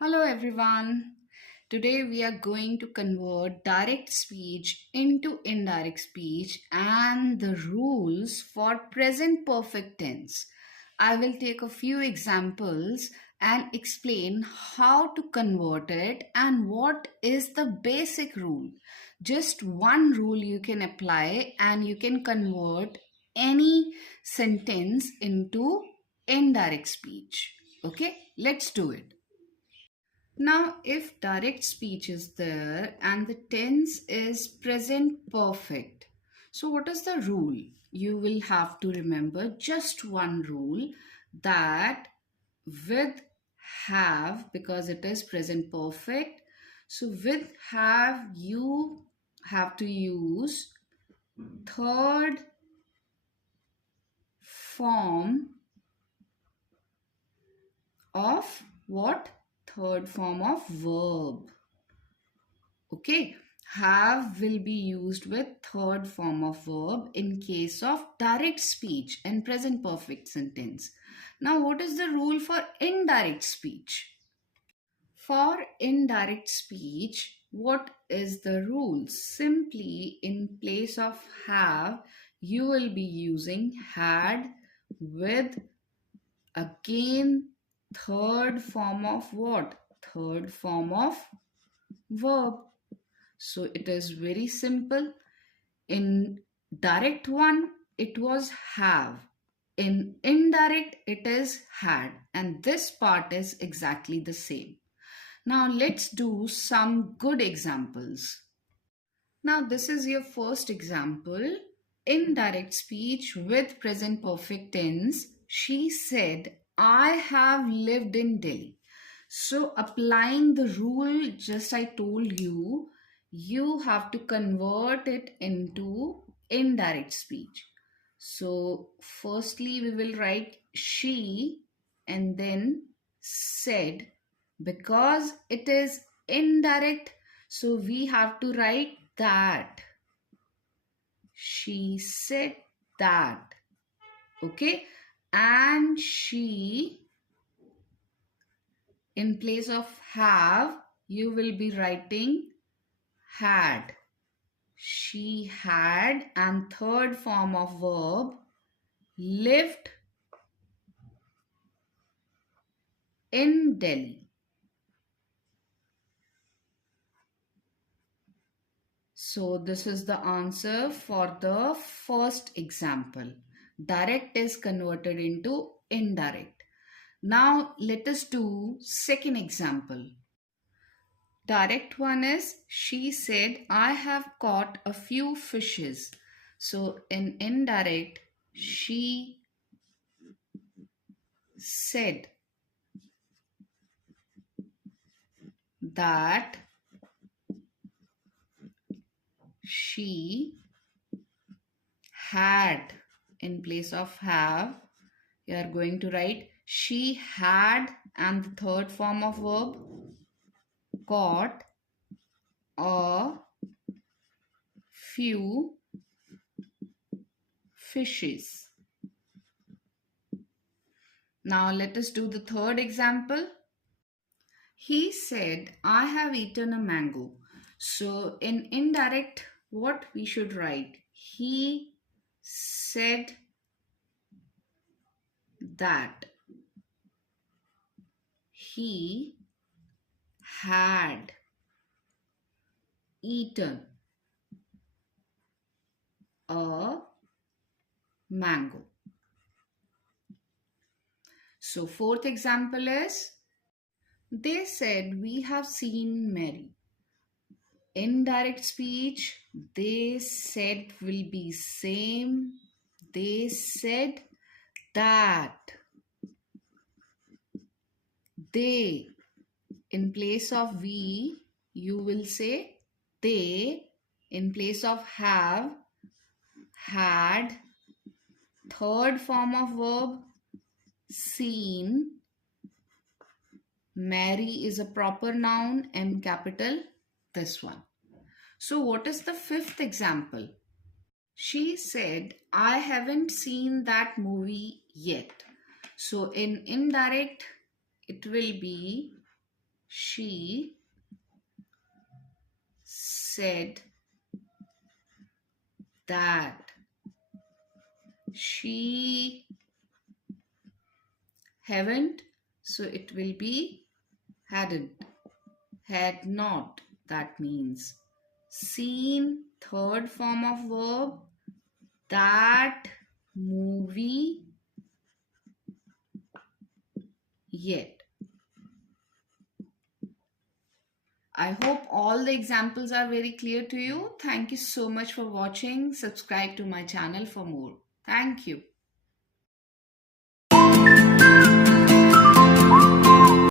Hello everyone. Today we are going to convert direct speech into indirect speech and the rules for present perfect tense. I will take a few examples and explain how to convert it and what is the basic rule. Just one rule you can apply and you can convert any sentence into indirect speech. Okay, let's do it. Now, if direct speech is there and the tense is present perfect, so what is the rule? You will have to remember just one rule that with have, because it is present perfect, so with have you have to use third form of what? Third form of verb. Okay, have will be used with third form of verb in case of direct speech and present perfect sentence. Now, what is the rule for indirect speech? For indirect speech, what is the rule? Simply in place of have, you will be using had with again third form of what? Third form of verb. So it is very simple. In direct one, it was have. In indirect, it is had. And this part is exactly the same. Now let's do some good examples. Now this is your first example. Indirect speech with present perfect tense. She said, I have lived in Delhi. So applying the rule just I told you, you have to convert it into indirect speech. So firstly we will write she and then said, because it is indirect, so we have to write that. She said that. Okay, and she, in place of have, you will be writing had. She had, and third form of verb, lived in Delhi. So this is the answer for the first example. Direct is converted into indirect. Now let us do second example. Direct one is, she said, I have caught a few fishes. So in indirect, she said that she had. In place of have, you are going to write she had, and the third form of verb, caught a few fishes. Now let us do the third example. He said, I have eaten a mango. So in indirect, what we should write? He said that he had eaten a mango. So fourth example is, they said, we have seen Mary. Indirect speech, they said will be same. They said that. They, in place of we, you will say they. In place of have, had. Third form of verb, seen. Mary is a proper noun, M capital, this one. So what is the fifth example? She said, I haven't seen that movie yet. So in indirect, it will be She said that. She haven't, so it will be hadn't. Had not, that means. Seen, third form of verb. That movie yet. I hope all the examples are very clear to you. Thank you so much for watching. Subscribe to my channel for more. Thank you.